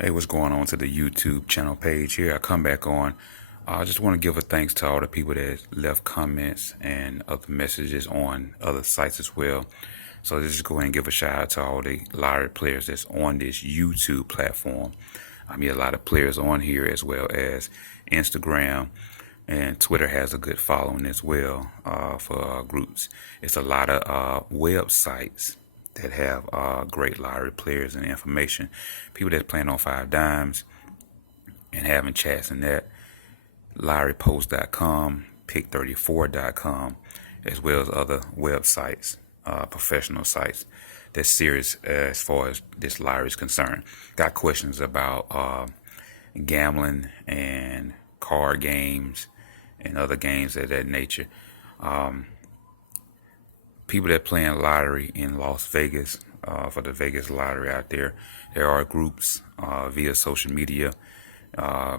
Hey, what's going on to the YouTube channel page here? I come back on. I just want to give a thanks to all the people that left comments and other messages on other sites as well. So just go ahead and give a shout out to all the lottery players that's on this YouTube platform. I mean, a lot of players on here as well as Instagram, and Twitter has a good following as well for groups. It's a lot of websites that have great lottery players and information. People that's playing on 5 dimes and having chats in that. LotteryPost.com, Pick34.com, as well as other websites, professional sites that's serious as far as this lottery is concerned. Got questions about gambling and card games and other games of that nature. People that playing lottery in Las Vegas for the Vegas lottery out there. There are groups via social media.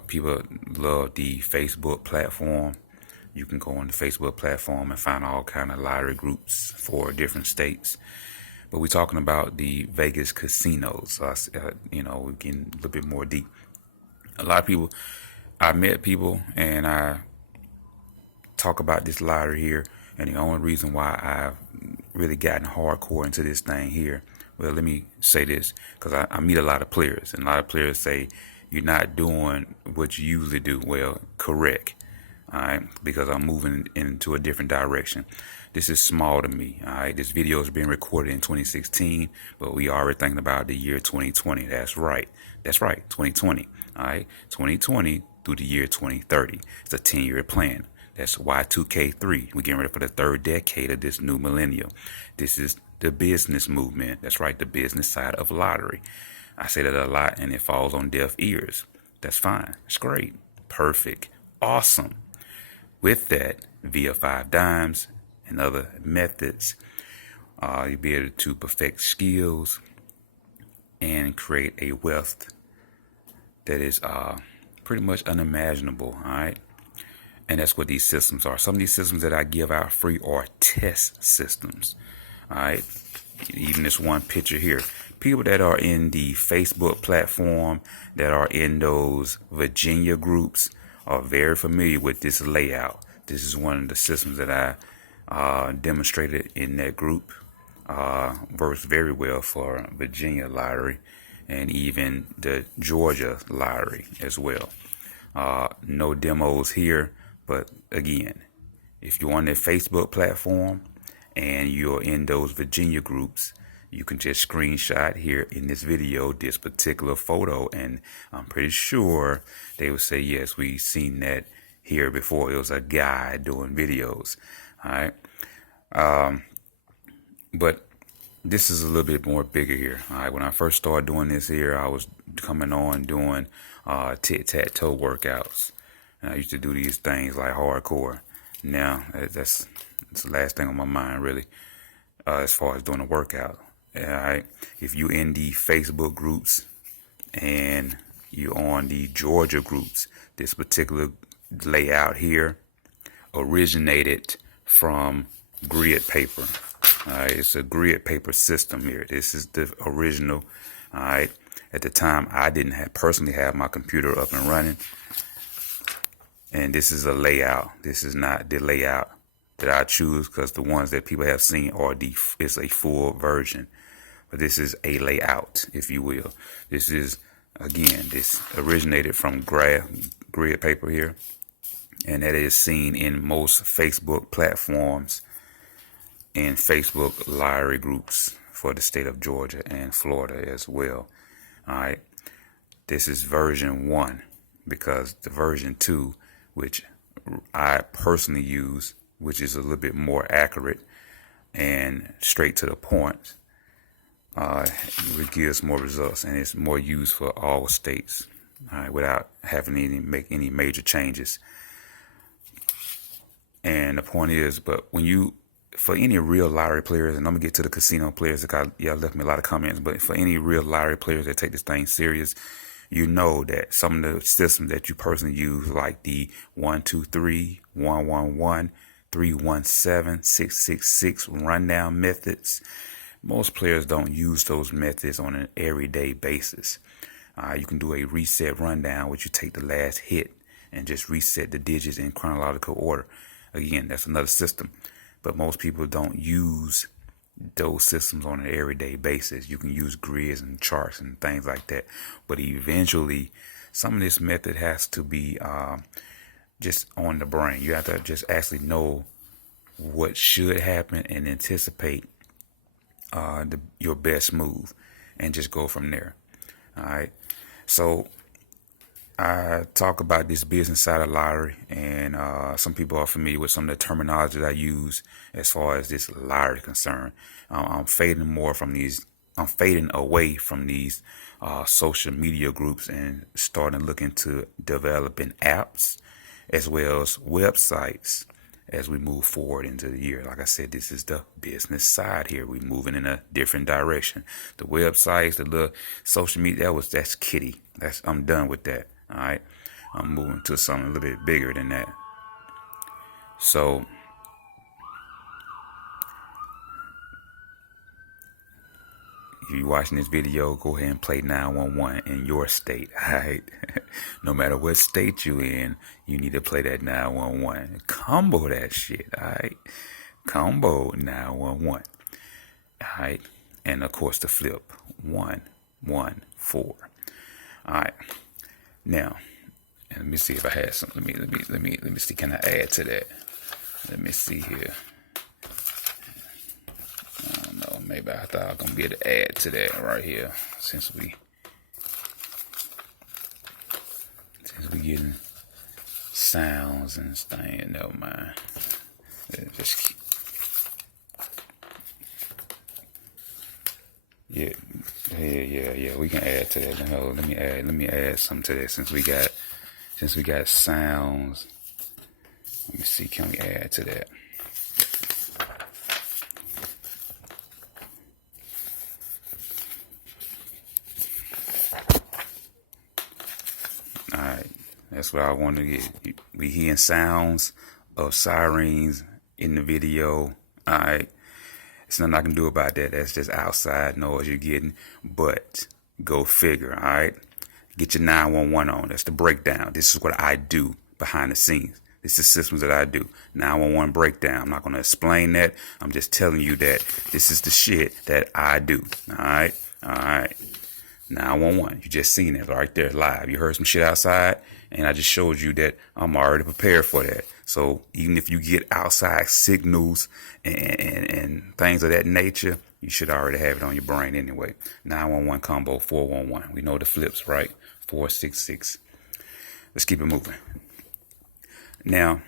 People love the Facebook platform. You can go on the Facebook platform and find all kind of lottery groups for different states. But we're talking about the Vegas casinos. We're getting a little bit more deep. A lot of people, I met people and I talk about this lottery here, and the only reason why I've really gotten hardcore into this thing here, well, let me say this, because I meet a lot of players, and a lot of players say you're not doing what you usually do. Well, correct. All right, because I'm moving into a different direction. This is small to me. All right, this video is being recorded in 2016, but we already thinking about the year 2020. That's right. 2020. All right, 2020 through the year 2030. It's a 10-year plan. That's Y2K3. We're getting ready for the third decade of this new millennium. This is the business movement. That's right, the business side of lottery. I say that a lot and it falls on deaf ears. That's fine. It's great. Perfect. Awesome. With that, via 5 dimes and other methods, you'll be able to perfect skills and create a wealth that is pretty much unimaginable. All right. And that's what these systems are. Some of these systems that I give out free are test systems. All right. Even this one picture here. People that are in the Facebook platform, that are in those Virginia groups, are very familiar with this layout. This is one of the systems that I demonstrated in that group. Works very well for Virginia lottery and even the Georgia lottery as well. No demos here. But again, if you're on the Facebook platform and you're in those Virginia groups, you can just screenshot here in this video this particular photo, and I'm pretty sure they will say, yes, we've seen that here before. It was a guy doing videos. All right. But this is a little bit more bigger here. All right. When I first started doing this here, I was coming on doing tic-tac-toe workouts. And I used to do these things like hardcore. Now, that's the last thing on my mind, really, as far as doing a workout. All right. If you're in the Facebook groups and you're on the Georgia groups, this particular layout here originated from grid paper. All right. It's a grid paper system here. This is the original. All right. At the time, I didn't personally have my computer up and running. And this is a layout. This is not the layout that I choose, because the ones that people have seen is a full version. But this is a layout, if you will. This is, again, this originated from grid paper here. And that is seen in most Facebook platforms and Facebook lottery groups for the state of Georgia and Florida as well. All right. This is version 1, because the version 2, which I personally use, which is a little bit more accurate and straight to the point, it gives more results, and it's more used for all states, without having to make any major changes. And the point is, but for any real lottery players, and I'm gonna get to the casino players, y'all left me a lot of comments, but for any real lottery players that take this thing serious, you know that some of the systems that you personally use, like the 123, 111, 317, 666 rundown methods, most players don't use those methods on an everyday basis. You can do a reset rundown, which you take the last hit and just reset the digits in chronological order. Again, that's another system, but most people don't use those systems on an everyday basis. You can use grids and charts and things like that, but eventually some of this method has to be just on the brain. You have to just actually know what should happen and anticipate your best move and just go from there. All right. So I talk about this business side of lottery, and some people are familiar with some of the terminology that I use as far as this lottery concern. I'm fading away from these social media groups and starting to look into developing apps as well as websites as we move forward into the year. Like I said, this is the business side here. We're moving in a different direction. The websites, the little social media, that's kiddie. I'm done with that. All right. I'm moving to something a little bit bigger than that. So if you're watching this video, go ahead and play 911 in your state. All right. No matter what state you in, you need to play that 911. Combo that shit. All right. Combo 911. All right. And of course the flip 114. All right. Now, let me see if I had something. Let me see. Can I add to that? Let me see here. I don't know. Maybe I thought I was gonna be able to add to that right here, since we getting sounds and stuff. Never mind. Just keep. Yeah. We can add to that. Let me add something to that since we got sounds. Let me see. Can we add to that? All right. That's what I want to get. We hearing sounds of sirens in the video. All right. There's nothing I can do about that. That's just outside noise you're getting. But go figure, all right? Get your 911 on. That's the breakdown. This is what I do behind the scenes. This is systems that I do. 911 breakdown. I'm not going to explain that. I'm just telling you that this is the shit that I do. All right? All right. 911. You just seen it right there live. You heard some shit outside, and I just showed you that I'm already prepared for that. So even if you get outside signals and things of that nature, you should already have it on your brain anyway. 911 combo 411. We know the flips, right? 466. Let's keep it moving. Now,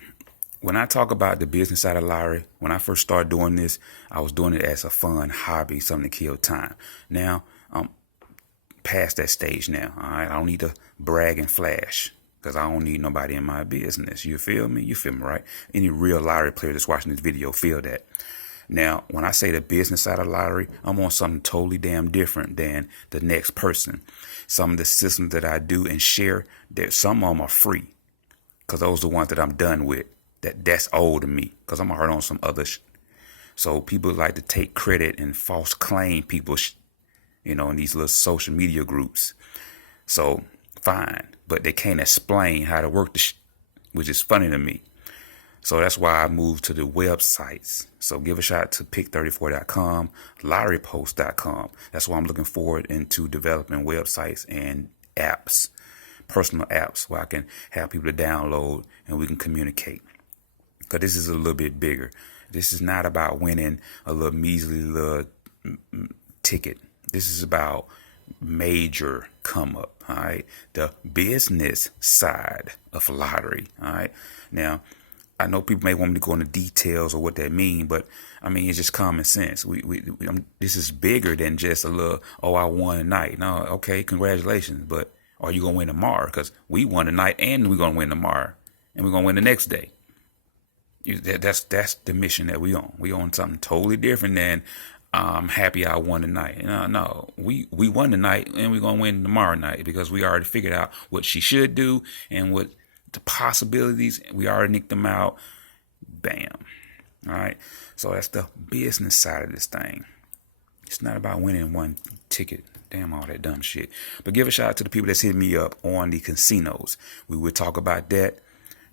when I talk about the business side of lottery, when I first started doing this, I was doing it as a fun hobby, something to kill time. Now, I'm past that stage now. All right, I don't need to brag and flash, because I don't need nobody in my business. You feel me? You feel me, right? Any real lottery player that's watching this video feel that. Now, when I say the business side of lottery, I'm on something totally damn different than the next person. Some of the systems that I do and share, some of them are free, because those are the ones that I'm done with. That's old to me, because I'm hard on some other So people like to take credit and false claim people, in these little social media groups. So fine, but they can't explain how to work which is funny to me. So that's why I moved to the websites. So give a shout to pick34.com, lotterypost.com. That's why I'm looking forward into developing websites and apps, personal apps, where I can have people to download and we can communicate. Because this is a little bit bigger. This is not about winning a little measly little ticket. This is about major come up, all right? The business side of lottery, all right? Now, I know people may want me to go into details of what that means, but I mean, it's just common sense. This is bigger than just a little, I won tonight. No, okay, congratulations, but are you going to win tomorrow? Because we won tonight and we're going to win tomorrow, and we're going to win the next day. That's the mission that we on. We on something totally different than I'm happy I won tonight. No, we won tonight and we're going to win tomorrow night, because we already figured out what she should do and what the possibilities. We already nicked them out. Bam. All right. So that's the business side of this thing. It's not about winning one ticket. ticket. Damn, all that dumb shit. But give a shout out to the people that's hitting me up on the casinos. We will talk about that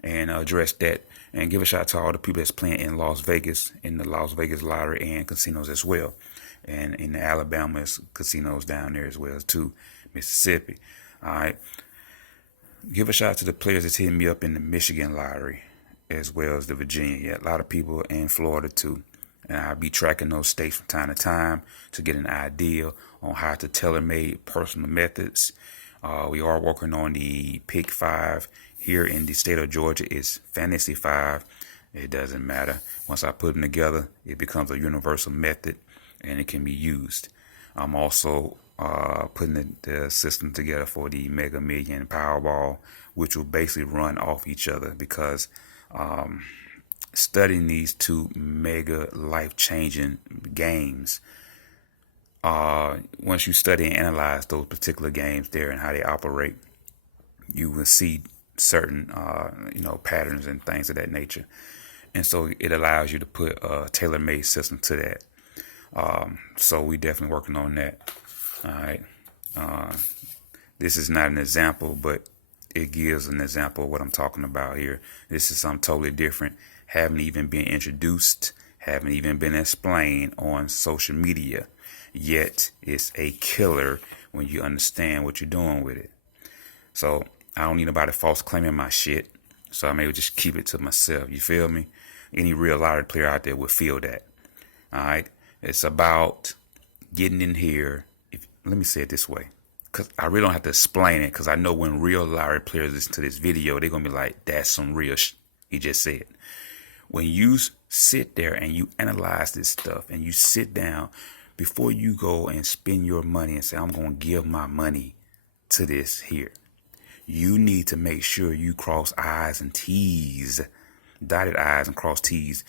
and address that. And give a shout out to all the people that's playing in Las Vegas, in the Las Vegas lottery and casinos as well. And in the Alabama casinos down there as well too, Mississippi. All right. Give a shout out to the players that's hitting me up in the Michigan lottery as well as the Virginia. Yeah, a lot of people in Florida too. And I'll be tracking those states from time to time to get an idea on how to tailor-made personal methods. We are working on the Pick 5 here in the state of Georgia. It's Fantasy 5. It doesn't matter. Once I put them together, it becomes a universal method and it can be used. I'm also putting the system together for the Mega Million Powerball, which will basically run off each other because studying these two mega life-changing games, once you study and analyze those particular games there and how they operate, you will see certain patterns and things of that nature. And so it allows you to put a tailor-made system to that. So we definitely working on that. All right. This is not an example, but it gives an example of what I'm talking about here. This is something totally different. Haven't even been introduced, haven't even been explained on social media. Yet it's a killer when you understand what you're doing with it. So I don't need nobody false claiming my shit. So I may just keep it to myself. You feel me? Any real lottery player out there would feel that. All right. It's about getting in here. Let me say it this way, because I really don't have to explain it, because I know when real lottery players listen to this video, they're going to be like, that's some real he just said. When you sit there and you analyze this stuff and you sit down before you go and spend your money and say, I'm going to give my money to this here, you need to make sure you cross I's and T's, dotted I's and cross T's,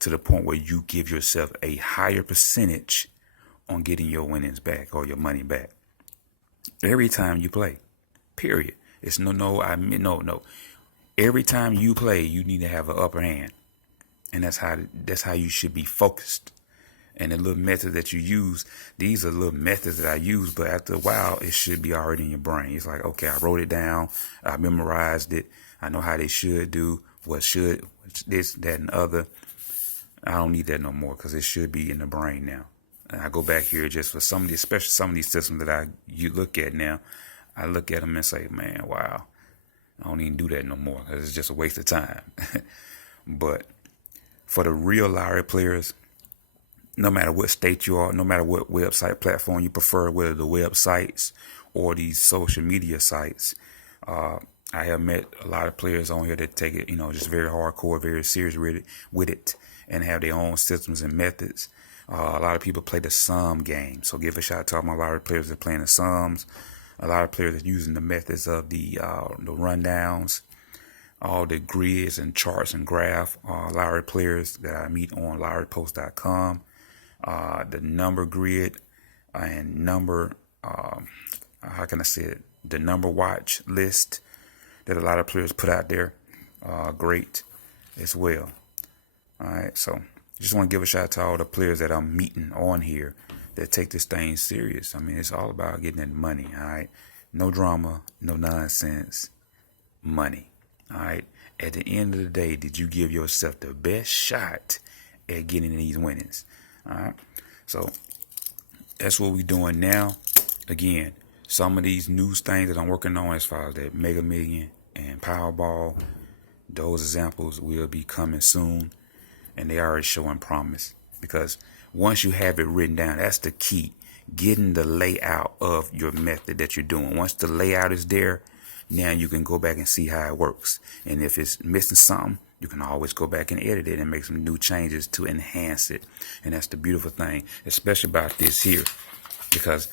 to the point where you give yourself a higher percentage on getting your winnings back or your money back every time you play, period. It's no. Every time you play, you need to have an upper hand. And that's how you should be focused. And the little methods that you use, these are little methods that I use, but after a while, it should be already in your brain. It's like, okay, I wrote it down. I memorized it. I know how they should do, this, that, and other. I don't need that no more because it should be in the brain now. And I go back here just for some of these, especially some of these systems that you look at now. I look at them and say, man, wow, I don't even do that no more because it's just a waste of time. But for the real lottery players, no matter what state you are, no matter what website platform you prefer, whether the websites or these social media sites, I have met a lot of players on here that take it, just very hardcore, very serious with it, and have their own systems and methods. A lot of people play the sum game. So give a shout out to all my lottery players that are playing the sums. A lot of players that are using the methods of the rundowns, all the grids and charts and graph. Lottery players that I meet on lotterypost.com. The number grid and number, how can I say it? The number watch list that a lot of players put out there. Great as well. All right. So just want to give a shout out to all the players that I'm meeting on here that take this thing serious. I mean, it's all about getting that money. All right. No drama, no nonsense, money. All right. At the end of the day, did you give yourself the best shot at getting these winnings? All right. So that's what we're doing now. Again, some of these news things that I'm working on as far as that Mega Million and Powerball, those examples will be coming soon. And they already showing promise, because once you have it written down, that's the key. Getting the layout of your method that you're doing. Once the layout is there, now you can go back and see how it works. And if it's missing something, you can always go back and edit it and make some new changes to enhance it. And that's the beautiful thing, especially about this here, because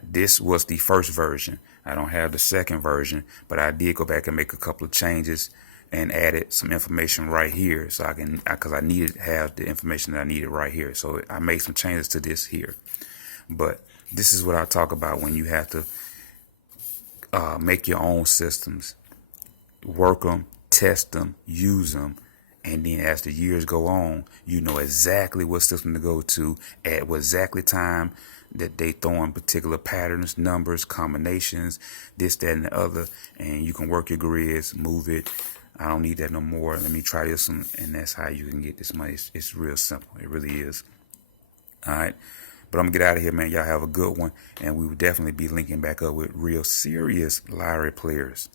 this was the first version. I don't have the second version, but I did go back and make a couple of changes and added some information right here, so because I needed to have the information that I needed right here. So I made some changes to this here. But this is what I talk about when you have to make your own systems, work them, test them, use them, and then as the years go on, you know exactly what system to go to, at what exactly time that they throwing particular patterns, numbers, combinations, this, that, and the other, and you can work your grids, move it. I don't need that no more. Let me try this one, and that's how you can get this money. It's real simple. It really is. All right. But I'm going to get out of here, man. Y'all have a good one. And we will definitely be linking back up with real serious lottery players.